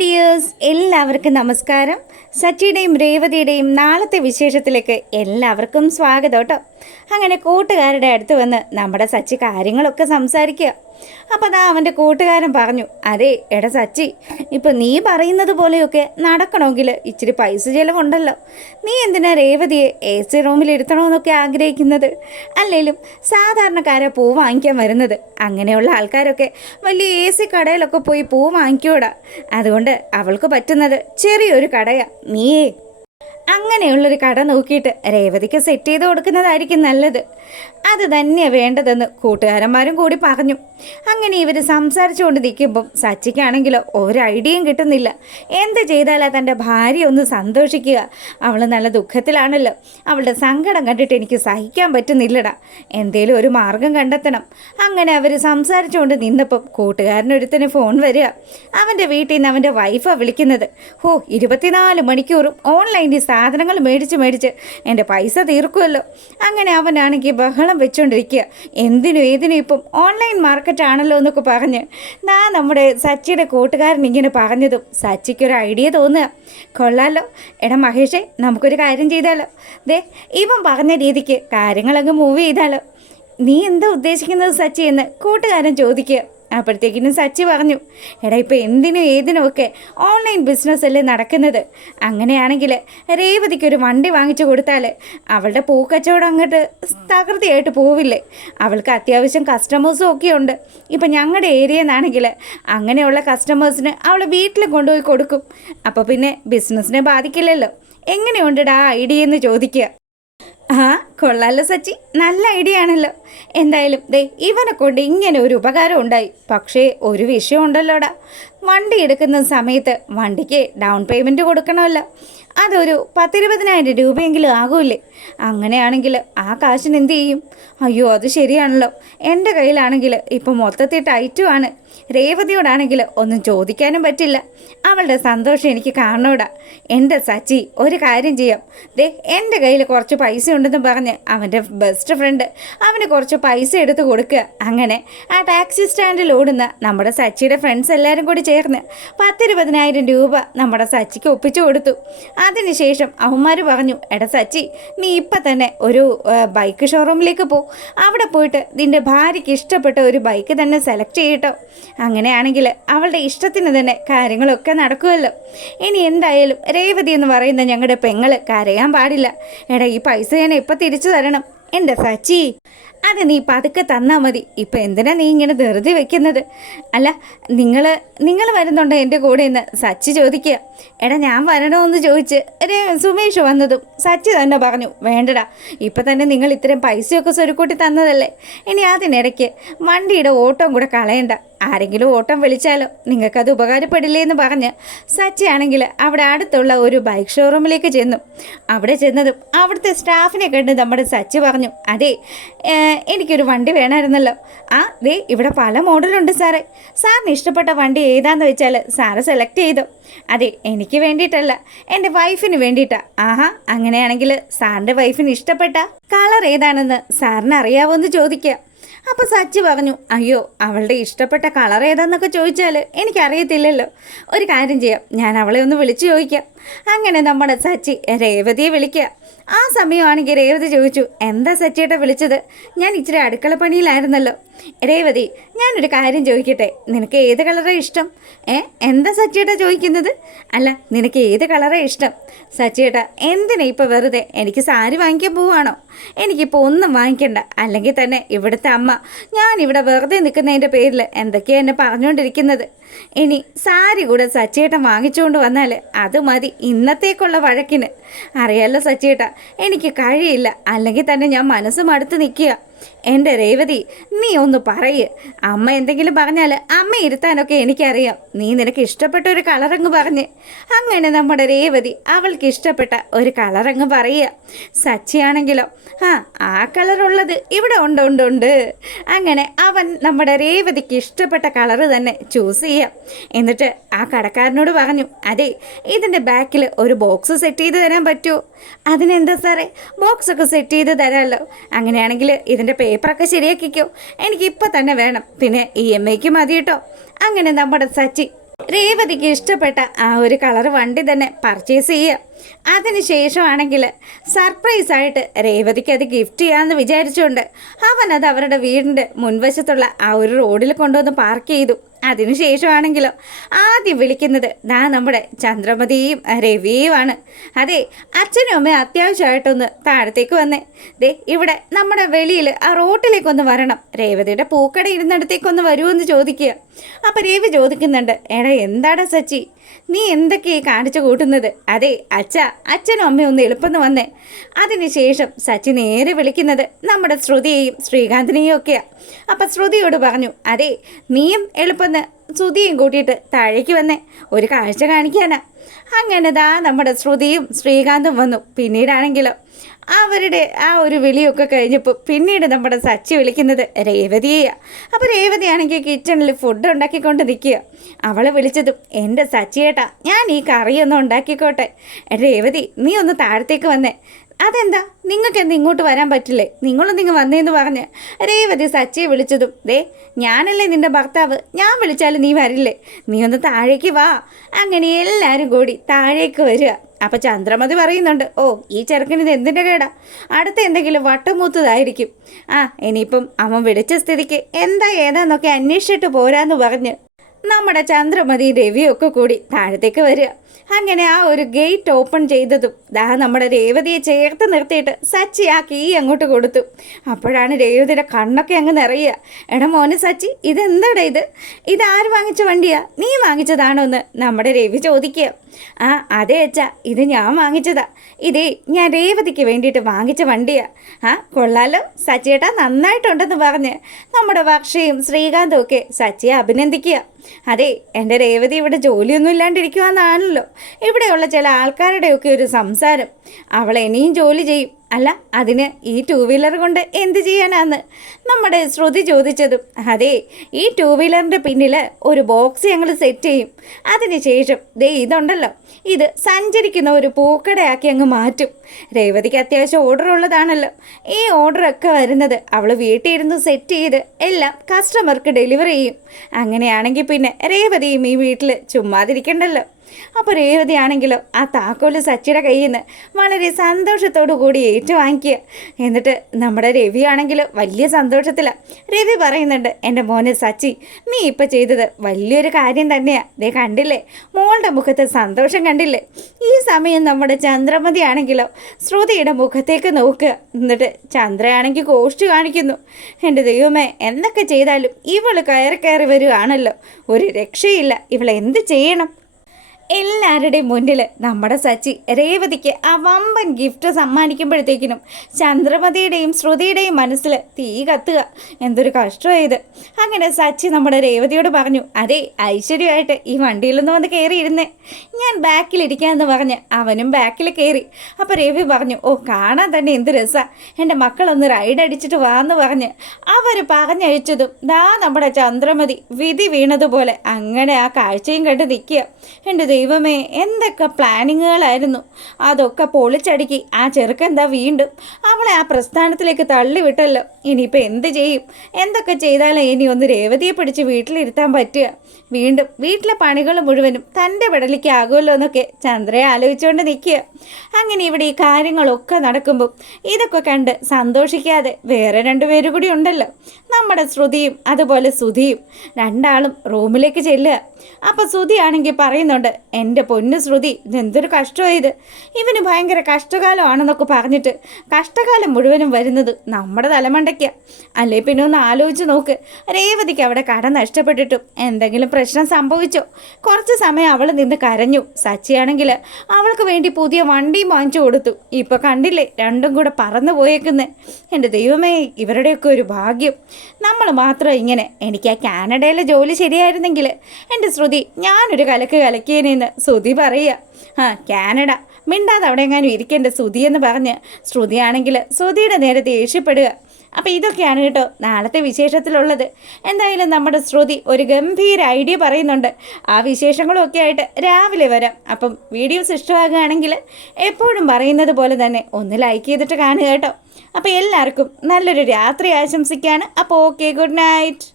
Dears, എല്ലാവർക്കും നമസ്കാരം. സച്ചിയുടെയും രേവതിയുടെയും നാളത്തെ വിശേഷത്തിലേക്ക് എല്ലാവർക്കും സ്വാഗതം കേട്ടോ. അങ്ങനെ കൂട്ടുകാരുടെ അടുത്ത് വന്ന് നമ്മുടെ സച്ചി കാര്യങ്ങളൊക്കെ സംസാരിക്കുക. അപ്പോൾ അതാ അവൻ്റെ കൂട്ടുകാരൻ പറഞ്ഞു, അതെ എടാ സച്ചി, ഇപ്പം നീ പറയുന്നത് പോലെയൊക്കെ നടക്കണമെങ്കിൽ ഇച്ചിരി പൈസ ചിലവുണ്ടല്ലോ. നീ എന്തിനാ രേവതിയെ AC റൂമിൽ ഇരുത്തണമെന്നൊക്കെ ആഗ്രഹിക്കുന്നത്? അല്ലെങ്കിലും സാധാരണക്കാരെ പൂ വാങ്ങിക്കാൻ വരുന്നത്. അങ്ങനെയുള്ള ആൾക്കാരൊക്കെ വലിയ AC കടയിലൊക്കെ പോയി പൂ വാങ്ങിക്കൂടാ. അതുകൊണ്ട് അവൾക്ക് പറ്റുന്നത് ചെറിയൊരു കടയാണ്. നീയേ അങ്ങനെയുള്ളൊരു കട നോക്കിയിട്ട് രേവതിക്ക് സെറ്റ് ചെയ്ത് കൊടുക്കുന്നതായിരിക്കും നല്ലത്. അത് തന്നെയാണ് വേണ്ടതെന്ന് കൂട്ടുകാരന്മാരും കൂടി പറഞ്ഞു. അങ്ങനെ ഇവർ സംസാരിച്ചുകൊണ്ട് നിൽക്കുമ്പം സച്ചിക്കാണെങ്കിലോ ഒരു ഐഡിയയും കിട്ടുന്നില്ല. എന്ത് ചെയ്താലാ തൻ്റെ ഭാര്യ ഒന്ന് സന്തോഷിക്കുക? അവൾ നല്ല ദുഃഖത്തിലാണല്ലോ. അവളുടെ സങ്കടം കണ്ടിട്ട് എനിക്ക് സഹിക്കാൻ പറ്റുന്നില്ലടാ. എന്തേലും ഒരു മാർഗം കണ്ടെത്തണം. അങ്ങനെ അവർ സംസാരിച്ചുകൊണ്ട് നിന്നപ്പം കൂട്ടുകാരനൊരുത്തന് ഫോൺ വരിക. അവൻ്റെ വീട്ടിൽ നിന്ന് അവൻ്റെ വൈഫാണ് വിളിക്കുന്നത്. 24 മണിക്കൂറും ഓൺലൈനിൽ സാധനങ്ങൾ മേടിച്ച് എൻ്റെ പൈസ തീർക്കുമല്ലോ. അങ്ങനെ അവനാണെങ്കിൽ ബഹളം വെച്ചുകൊണ്ടിരിക്കുക. എന്തിനും ഏതിനും ഇപ്പം ഓൺലൈൻ മാർക്കറ്റ് ആണല്ലോ എന്നൊക്കെ പറഞ്ഞ് നമ്മുടെ സച്ചിയുടെ കൂട്ടുകാരൻ ഇങ്ങനെ പറഞ്ഞതും സച്ചിക്കൊരു ഐഡിയ തോന്നുക. കൊള്ളാലോ. എടാ മഹേഷേ, നമുക്കൊരു കാര്യം ചെയ്താലോ? ദേ ഇവൻ പറഞ്ഞ രീതിക്ക് കാര്യങ്ങളങ്ങ് മൂവ് ചെയ്താലോ? നീ എന്താ ഉദ്ദേശിക്കുന്നത് സച്ചി എന്ന് കൂട്ടുകാരൻ ചോദിക്കുക. അപ്പോഴത്തേക്കിനും സച്ചി പറഞ്ഞു, എടാ ഇപ്പോൾ എന്തിനും ഏതിനും ഒക്കെ ഓൺലൈൻ ബിസിനസ്സല്ലേ നടക്കുന്നത്. അങ്ങനെയാണെങ്കിൽ രേവതിക്കൊരു വണ്ടി വാങ്ങിച്ചു കൊടുത്താൽ അവളുടെ പൂക്കച്ചവടം അങ്ങോട്ട് തകൃതിയായിട്ട് പോവില്ലേ? അവൾക്ക് അത്യാവശ്യം കസ്റ്റമേഴ്സും ഒക്കെ ഉണ്ട്. ഇപ്പം ഞങ്ങളുടെ ഏരിയയിൽ നിന്നാണെങ്കിൽ അങ്ങനെയുള്ള കസ്റ്റമേഴ്സിന് അവൾ വീട്ടിൽ കൊണ്ടുപോയി കൊടുക്കും. അപ്പോൾ പിന്നെ ബിസിനസ്സിനെ ബാധിക്കില്ലല്ലോ. എങ്ങനെയുണ്ടടാ ഐഡിയ എന്ന് ചോദിക്കുക. കൊള്ളാലോ സച്ചി, നല്ല ഐഡിയ ആണല്ലോ. എന്തായാലും ദേ ഇവനെ കൊണ്ട് ഇങ്ങനെ ഒരു ഉപകാരം ഉണ്ടായി. പക്ഷേ ഒരു വിഷയം ഉണ്ടല്ലോടാ. വണ്ടി എടുക്കുന്ന സമയത്ത് വണ്ടിക്ക് ഡൗൺ പേയ്മെൻറ്റ് കൊടുക്കണമല്ലോ. അതൊരു 10-20,000 രൂപയെങ്കിലും ആകൂല്ലേ? അങ്ങനെയാണെങ്കിൽ ആ കാശിന് എന്ത് ചെയ്യും? അയ്യോ, അത് ശരിയാണല്ലോ. എൻ്റെ കയ്യിലാണെങ്കിൽ ഇപ്പം മൊത്തത്തിൽ ടൈറ്റുമാണ്. രേവതിയോടാണെങ്കിൽ ഒന്നും ചോദിക്കാനും പറ്റില്ല. അവളുടെ സന്തോഷം എനിക്ക് കാണണോടാ. എൻ്റെ സച്ചി, ഒരു കാര്യം ചെയ്യാം. ദേ എൻ്റെ കയ്യിൽ കുറച്ച് പൈസ ഉണ്ടെന്ന് പറഞ്ഞ് അവൻ്റെ ബെസ്റ്റ് ഫ്രണ്ട് അവന് കുറച്ച് പൈസ എടുത്ത് കൊടുക്കുക. അങ്ങനെ ആ ടാക്സി സ്റ്റാൻഡിൽ ഓടുന്ന നമ്മുടെ സച്ചിയുടെ ഫ്രണ്ട്സ് എല്ലാവരും കൂടി ചേർന്ന് 10-20,000 രൂപ നമ്മുടെ സച്ചിക്ക് ഒപ്പിച്ചു കൊടുത്തു. അതിനുശേഷം അവന്മാർ പറഞ്ഞു, എടാ സച്ചി, നീ ഇപ്പം തന്നെ ഒരു ബൈക്ക് ഷോറൂമിലേക്ക് പോ. അവിടെ പോയിട്ട് നിൻ്റെ ഭാര്യയ്ക്ക് ഇഷ്ടപ്പെട്ട ഒരു ബൈക്ക് തന്നെ സെലക്ട് ചെയ്യട്ടോ. അങ്ങനെയാണെങ്കിൽ അവളുടെ ഇഷ്ടത്തിന് തന്നെ കാര്യങ്ങളൊക്കെ നടക്കുമല്ലോ. ഇനി എന്തായാലും രേവതി എന്ന് പറയുന്ന ഞങ്ങളുടെ പെങ്ങള് കരയാൻ പാടില്ല. എടാ ഈ പൈസ ഞാൻ എപ്പോൾ തിരിച്ചു തരണം എൻ്റെ സച്ചി? അത് നീ പതുക്കെ തന്നാൽ മതി. ഇപ്പം എന്തിനാ നീ ഇങ്ങനെ ധൃതി വെക്കുന്നത്? അല്ല, നിങ്ങൾ വരുന്നുണ്ടോ എൻ്റെ കൂടെ എന്ന് സച്ചി ചോദിക്കുക. എടാ ഞാൻ വരണമെന്ന് ചോദിച്ച് സുമേഷ് വന്നതും സച്ചി തന്നെ പറഞ്ഞു, വേണ്ടടാ, ഇപ്പം തന്നെ നിങ്ങൾ ഇത്രയും പൈസയൊക്കെ സ്വരുക്കൂട്ടി തന്നതല്ലേ. ഇനി അതിനിടയ്ക്ക് വണ്ടിയുടെ ഓട്ടം കൂടെ കളയണ്ട. ആരെങ്കിലും ഓട്ടം വിളിച്ചാലോ, നിങ്ങൾക്കത് ഉപകാരപ്പെടില്ലേ എന്ന് പറഞ്ഞ് സച്ചി ആണെങ്കിൽ അവിടെ അടുത്തുള്ള ഒരു ബൈക്ക് ഷോറൂമിലേക്ക് ചെന്നു. അവിടെ ചെന്നതും അവിടുത്തെ സ്റ്റാഫിനെ കണ്ട് നമ്മുടെ സച്ചി പറഞ്ഞു, അതെ എനിക്കൊരു വണ്ടി വേണമായിരുന്നല്ലോ. ദേ ഇവിടെ പല മോഡലുണ്ട് സാറേ. സാറിന് ഇഷ്ടപ്പെട്ട വണ്ടി ഏതാന്ന് വെച്ചാൽ സാറ് സെലക്ട് ചെയ്തോ. അതെ, എനിക്ക് വേണ്ടിയിട്ടല്ല, എൻ്റെ വൈഫിന് വേണ്ടിയിട്ടാ. അങ്ങനെയാണെങ്കിൽ സാറിൻ്റെ വൈഫിന് ഇഷ്ടപ്പെട്ട കളർ ഏതാണെന്ന് സാറിന് അറിയാവോ എന്ന് ചോദിക്കുക. അപ്പോൾ സച്ചി പറഞ്ഞു, അയ്യോ അവളുടെ ഇഷ്ടപ്പെട്ട കളർ ഏതാന്നൊക്കെ ചോദിച്ചാൽ എനിക്കറിയത്തില്ലല്ലോ. ഒരു കാര്യം ചെയ്യാം, ഞാൻ അവളെ ഒന്ന് വിളിച്ചു ചോദിക്കാം. അങ്ങനെ നമ്മുടെ സച്ചി രേവതിയെ വിളിക്കുക. ആ സമയമാണെങ്കിൽ രേവതി ചോദിച്ചു, എന്താ സച്ചിയേട്ടാ വിളിച്ചത്? ഞാൻ ഇച്ചിരി അടുക്കള പണിയിലായിരുന്നല്ലോ. രേവതി, ഞാനൊരു കാര്യം ചോദിക്കട്ടെ, നിനക്ക് ഏത് കളറാണ് ഇഷ്ടം? എന്താ സച്ചിയേട്ടാ ചോദിക്കുന്നത്? അല്ല, നിനക്ക് ഏത് കളറാണ് ഇഷ്ടം? സച്ചിയേട്ടാ, എന്തിനാ ഇപ്പോൾ വെറുതെ? എനിക്ക് സാരി വാങ്ങിക്കാൻ പോവാണോ? എനിക്കിപ്പോൾ ഒന്നും വാങ്ങിക്കണ്ട. അല്ലെങ്കിൽ തന്നെ ഇവിടുത്തെ അമ്മ ഞാനിവിടെ വെറുതെ നിൽക്കുന്നതിൻ്റെ പേരിൽ എന്തൊക്കെയാണ് എന്നെ പറഞ്ഞുകൊണ്ടിരിക്കുന്നത്. ഇനി സാരി കൂടെ സച്ചിയേട്ടൻ വാങ്ങിച്ചുകൊണ്ട് വന്നാൽ അത് മതി ഇന്നത്തേക്കുള്ള വഴക്കിന്. അറിയാലോ സച്ചിയേട്ടാ, എനിക്ക് കഴിയില്ല. അല്ലെങ്കിൽ തന്നെ ഞാൻ മനസ്സ് മടുത്ത് നിൽക്കുക. എൻ്റെ രേവതി, നീ ഒന്ന് പറയ്. അമ്മ എന്തെങ്കിലും പറഞ്ഞാൽ അമ്മ ഇരുത്താനൊക്കെ എനിക്കറിയാം. നീ നിനക്ക് ഇഷ്ടപ്പെട്ട ഒരു കളറങ്ങ് പറഞ്ഞ്. അങ്ങനെ നമ്മുടെ രേവതി അവൾക്ക് ഇഷ്ടപ്പെട്ട ഒരു കളറങ്ങ് പറയുക. സച്ചിയാണെങ്കിലോ ആ കളറുള്ളത് ഇവിടെ ഉണ്ട്. അങ്ങനെ അവൻ നമ്മുടെ രേവതിക്ക് ഇഷ്ടപ്പെട്ട കളറ് തന്നെ ചൂസ് ചെയ്യാം. എന്നിട്ട് ആ കടക്കാരനോട് പറഞ്ഞു, അതെ ഇതിൻ്റെ ബാക്കിൽ ഒരു ബോക്സ് സെറ്റ് ചെയ്ത് തരാൻ പറ്റുമോ? അതിനെന്താ സാറേ, ബോക്സൊക്കെ സെറ്റ് ചെയ്ത് തരാമല്ലോ. അങ്ങനെയാണെങ്കിൽ ഇതിൻ്റെ പേപ്പറൊക്കെ ശരിയാക്കിക്കോ. എനിക്കിപ്പോൾ തന്നെ വേണം. പിന്നെ EMIക്ക് മതി കേട്ടോ. അങ്ങനെ നമ്മുടെ സച്ചി രേവതിക്ക് ഇഷ്ടപ്പെട്ട ആ ഒരു കളർ വണ്ടി തന്നെ പർച്ചേസ് ചെയ്യുക. അതിനുശേഷമാണെങ്കിൽ സർപ്രൈസായിട്ട് രേവതിക്ക് അത് ഗിഫ്റ്റ് ചെയ്യാമെന്ന് വിചാരിച്ചുകൊണ്ട് അവനത് അവരുടെ വീടിൻ്റെ മുൻവശത്തുള്ള ആ ഒരു റോഡിൽ കൊണ്ടുവന്ന് പാർക്ക് ചെയ്തു. അതിനുശേഷമാണെങ്കിലോ ആദ്യം വിളിക്കുന്നത് നമ്മുടെ ചന്ദ്രമതിയും രവിയുമാണ്. അതെ, അച്ഛനും അമ്മയും അത്യാവശ്യമായിട്ടൊന്ന് താഴത്തേക്ക് വന്നേ. ദേ ഇവിടെ നമ്മുടെ വെളിയിൽ ആ റോട്ടിലേക്കൊന്ന് വരണം, രേവതിയുടെ പൂക്കട ഇരുന്നിടത്തേക്കൊന്ന് വരുമെന്ന് ചോദിക്കുക. അപ്പം രവി ചോദിക്കുന്നുണ്ട്, എടാ എന്താടാ സച്ചി, നീ എന്തൊക്കെയായി കാണിച്ചു കൂട്ടുന്നത്? അതെ അച്ഛനും അമ്മയും ഒന്ന് എളുപ്പം വന്നേ. അതിനുശേഷം സച്ചി നേരെ വിളിക്കുന്നത് നമ്മുടെ ശ്രുതിയെയും ശ്രീകാന്തിനെയും ഒക്കെയാണ്. അപ്പം ശ്രുതിയോട് പറഞ്ഞു, അതെ നീയും എളുപ്പം ശ്രുതിയും കൂട്ടിയിട്ട് താഴേക്ക് വന്നേ, ഒരു കാഴ്ച കാണിക്കാനാ. അങ്ങനെ നമ്മുടെ ശ്രുതിയും ശ്രീകാന്തും വന്നു. പിന്നീടാണെങ്കിലോ അവരുടെ ആ ഒരു വിളിയൊക്കെ കഴിഞ്ഞപ്പോൾ പിന്നീട് നമ്മുടെ സച്ചി വിളിക്കുന്നത് രേവതിയെയാണ്. അപ്പോൾ രേവതിയാണെങ്കിൽ കിച്ചണിൽ ഫുഡ് ഉണ്ടാക്കിക്കൊണ്ട് നിൽക്കുക. അവളെ വിളിച്ചതും, എൻ്റെ സച്ചിയേട്ടാ ഞാൻ ഈ കറിയൊന്നും ഉണ്ടാക്കിക്കോട്ടെ, രേവതി നീ ഒന്ന് താഴത്തേക്ക് വന്നേ. അതെന്താ നിങ്ങൾക്ക് എന്ത് ഇങ്ങോട്ട് വരാൻ പറ്റില്ലേ, നിങ്ങളൊന്നിങ്ങ് വന്നേന്ന് പറഞ്ഞ് രേവതി സച്ചിയെ വിളിച്ചതും, ദേ ഞാനല്ലേ നിൻ്റെ ഭർത്താവ്, ഞാൻ വിളിച്ചാലും നീ വരില്ലേ, നീ ഒന്ന് താഴേക്ക് വാ. അങ്ങനെ എല്ലാവരും കൂടി താഴേക്ക് വരിക. അപ്പം ചന്ദ്രമതി പറയുന്നുണ്ട്, ഓ ഈ ചെറുക്കന് ഇത് എന്തിൻ്റെ കേടാ, അടുത്ത എന്തെങ്കിലും വട്ടമൂത്തതായിരിക്കും. ഇനിയിപ്പം അവൻ വിളിച്ച സ്ഥിതിക്ക് എന്താ ഏതാന്നൊക്കെ അന്വേഷിച്ചിട്ട് പോരാന്ന് പറഞ്ഞ് നമ്മുടെ ചന്ദ്രമതി രവിയൊക്കെ കൂടി താഴത്തേക്ക് വരിക. അങ്ങനെ ആ ഒരു ഗേറ്റ് ഓപ്പൺ ചെയ്തതും നമ്മുടെ രേവതിയെ ചേർത്ത് നിർത്തിയിട്ട് സച്ചി ആ കീ അങ്ങോട്ട് കൊടുത്തു. അപ്പോഴാണ് രേവതിയുടെ കണ്ണൊക്കെ അങ്ങ് നിറയുക. എടാ മോനെ സച്ചി, ഇതെന്താടാ ഇതാര് വാങ്ങിച്ച വണ്ടിയാ, നീ വാങ്ങിച്ചതാണോ എന്ന് നമ്മുടെ രവി ചോദിക്കുക. അതെ അച്ഛാ, ഇത് ഞാൻ വാങ്ങിച്ചതാ, ഇതേ ഞാൻ രേവതിക്ക് വേണ്ടിയിട്ട് വാങ്ങിച്ച വണ്ടിയാ. കൊള്ളാലോ സച്ചിയേട്ടാ, നന്നായിട്ടുണ്ടെന്ന് പറഞ്ഞ് നമ്മുടെ വർഷയും ശ്രീകാന്തും ഒക്കെ സച്ചിയെ അഭിനന്ദിക്കുക. അതെ, എൻ്റെ രേവതി ഇവിടെ ജോലിയൊന്നും ഇല്ലാണ്ടിരിക്കുവാന്നാണല്ലോ ഇവിടെയുള്ള ചില ആൾക്കാരുടെയൊക്കെ ഒരു സംസാരം. അവൾ ഇനിയും ജോലി ചെയ്യും, അല്ല അതിന് ഈ 2 വീലർ കൊണ്ട് എന്ത് ചെയ്യാനാന്ന് നമ്മുടെ ശ്രുതി ചോദിച്ചതും, അതെ ഈ 2 വീലറിൻ്റെ പിന്നിൽ ഒരു ബോക്സ് ഞങ്ങൾ സെറ്റ് ചെയ്യും, അതിനുശേഷം ദേ ഇതുണ്ടല്ലോ ഇത് സഞ്ചരിക്കുന്ന ഒരു പൂക്കടയാക്കി അങ്ങ് മാറ്റും. രേവതിക്ക് അത്യാവശ്യം ഓർഡർ ഉള്ളതാണല്ലോ, ഈ ഓർഡറൊക്കെ വരുന്നത് അവൾ വീട്ടിൽ ഇരുന്ന് സെറ്റ് ചെയ്ത് എല്ലാം കസ്റ്റമർക്ക് ഡെലിവറി ചെയ്യും. അങ്ങനെയാണെങ്കിൽ പിന്നെ രേവതിയും ഈ വീട്ടിൽ ചുമ്മാതിരിക്കണ്ടല്ലോ. അപ്പോൾ രേവതി ആണെങ്കിലോ ആ താക്കോല് സച്ചിയുടെ കയ്യിൽ നിന്ന് വളരെ സന്തോഷത്തോടു കൂടി ഏറ്റുവാങ്ങിക്കുക. എന്നിട്ട് നമ്മുടെ രവി ആണെങ്കിലോ വലിയ സന്തോഷത്തിലാണ്. രവി പറയുന്നുണ്ട്, എൻ്റെ മോനെ സച്ചി, നീ ഇപ്പം ചെയ്തത് വലിയൊരു കാര്യം തന്നെയാണ്. ദേ കണ്ടില്ലേ മോളുടെ മുഖത്തെ സന്തോഷം കണ്ടില്ലേ. ഈ സമയം നമ്മുടെ ചന്ദ്രമതി ആണെങ്കിലോ ശ്രുതിയുടെ മുഖത്തേക്ക് നോക്കുക. എന്നിട്ട് ചന്ദ്രയാണെങ്കിൽ കോസ്റ്റ് കാണിക്കുന്നു. എൻ്റെ ദൈവമേ, എന്തൊക്കെ ചെയ്താലും ഇവൾ കയറി വരുവാണല്ലോ, ഒരു രക്ഷയില്ല, ഇവളെന്ത് ചെയ്യണം. എല്ലാവരുടെയും മുന്നിൽ നമ്മുടെ സച്ചി രേവതിക്ക് ആ വമ്പൻ ഗിഫ്റ്റ് സമ്മാനിക്കുമ്പോഴത്തേക്കിനും ചന്ദ്രമതിയുടെയും ശ്രുതിയുടെയും മനസ്സിൽ തീ കത്തുക. എന്തൊരു കഷ്ടമായത്. അങ്ങനെ സച്ചി നമ്മുടെ രേവതിയോട് പറഞ്ഞു, അതെ ഐശ്വര്യമായിട്ട് ഈ വണ്ടിയിലൊന്ന് വന്ന് കയറിയിരുന്നേ, ഞാൻ ബാക്കിലിരിക്കാമെന്ന് പറഞ്ഞ് അവനും ബാക്കിൽ കയറി. അപ്പോൾ രവി പറഞ്ഞു, ഓ കാണാൻ തന്നെ എന്ത് രസമാണ്, എൻ്റെ മക്കളൊന്ന് റൈഡ് അടിച്ചിട്ട് വാന്ന് പറഞ്ഞ് അവർ പറഞ്ഞയച്ചതും നമ്മുടെ ചന്ദ്രമതി വിധി വീണതുപോലെ അങ്ങനെ ആ കാഴ്ചയും കണ്ട് നിൽക്കുക. എൻ്റെ ദൈവമേ, എന്തൊക്കെ പ്ലാനിങ്ങുകളായിരുന്നു. അതൊക്കെ പൊളിച്ചടുക്കി ആ ചെറുക്കെന്താ വീണ്ടും അവളെ ആ പ്രസ്ഥാനത്തിലേക്ക് തള്ളിവിട്ടല്ലോ. ഇനിയിപ്പോൾ എന്ത് ചെയ്യും, എന്തൊക്കെ ചെയ്താലും ഇനി ഒന്ന് രേവതിയെ പിടിച്ച് വീട്ടിലിരുത്താൻ പറ്റുക. വീണ്ടും വീട്ടിലെ പണികൾ മുഴുവനും തൻ്റെ പെടലിക്ക് ആകുമല്ലോ എന്നൊക്കെ ചന്ദ്രയെ ആലോചിച്ചുകൊണ്ട് നിൽക്കുക. അങ്ങനെ ഇവിടെ ഈ കാര്യങ്ങളൊക്കെ നടക്കുമ്പോൾ ഇതൊക്കെ കണ്ട് സന്തോഷിക്കാതെ വേറെ 2 പേര് കൂടി ഉണ്ടല്ലോ, നമ്മുടെ ശ്രുതിയും അതുപോലെ സുധിയും. രണ്ടാളും റൂമിലേക്ക് ചെല്ലുക. അപ്പോൾ സുധി ആണെങ്കിൽ പറയുന്നുണ്ട്, എൻ്റെ പൊന്നു ശ്രുതി, ഇതെന്തൊരു കഷ്ടമായത്, ഇവന് ഭയങ്കര കഷ്ടകാലമാണെന്നൊക്കെ പറഞ്ഞിട്ട് കഷ്ടകാലം മുഴുവനും വരുന്നത് നമ്മുടെ തലമണ്ടയ്ക്ക. അല്ലേ പിന്നെ ഒന്ന് ആലോചിച്ച് നോക്ക്, രേവതിക്ക് അവിടെ കട നഷ്ടപ്പെട്ടിട്ടും എന്തെങ്കിലും പ്രശ്നം സംഭവിച്ചോ? കുറച്ച് സമയം അവൾ നിന്ന് കരഞ്ഞു. സച്ചിയാണെങ്കിൽ അവൾക്ക് വേണ്ടി പുതിയ വണ്ടിയും വാങ്ങിച്ചു കൊടുത്തു. ഇപ്പോൾ കണ്ടില്ലേ രണ്ടും കൂടെ പറന്നു പോയേക്കുന്നത്. എൻ്റെ ദൈവമേ, ഇവരുടെയൊക്കെ ഒരു ഭാഗ്യം. നമ്മൾ മാത്രം ഇങ്ങനെ. എനിക്ക് ആ കാനഡയിലെ ജോലി ശരിയായിരുന്നെങ്കിൽ എൻ്റെ ശ്രുതി ഞാനൊരു കലക്കിയേനെന്ന് ശ്രുതി പറയുക. കാനഡ മിണ്ടാതെ അവിടെ എങ്ങാനും ഇരിക്കേണ്ട ശ്രുതി എന്ന് പറഞ്ഞ് ശ്രുതിയാണെങ്കിൽ ശ്രുതിയുടെ നേരെ ദേഷ്യപ്പെടുക. അപ്പോൾ ഇതൊക്കെയാണ് കേട്ടോ നാളത്തെ വിശേഷത്തിലുള്ളത്. എന്തായാലും നമ്മുടെ ശ്രുതി ഒരു ഗംഭീര ഐഡിയ പറയുന്നുണ്ട്. ആ വിശേഷങ്ങളൊക്കെ ആയിട്ട് രാവിലെ വരാം. അപ്പം വീഡിയോസ് ഇഷ്ടമാകുകയാണെങ്കിൽ എപ്പോഴും പറയുന്നത് പോലെ തന്നെ ഒന്ന് ലൈക്ക് ചെയ്തിട്ട് കാണുക കേട്ടോ. അപ്പോൾ എല്ലാവർക്കും നല്ലൊരു രാത്രി ആശംസിക്കുകയാണ്. അപ്പോൾ ഓക്കെ, ഗുഡ് നൈറ്റ്.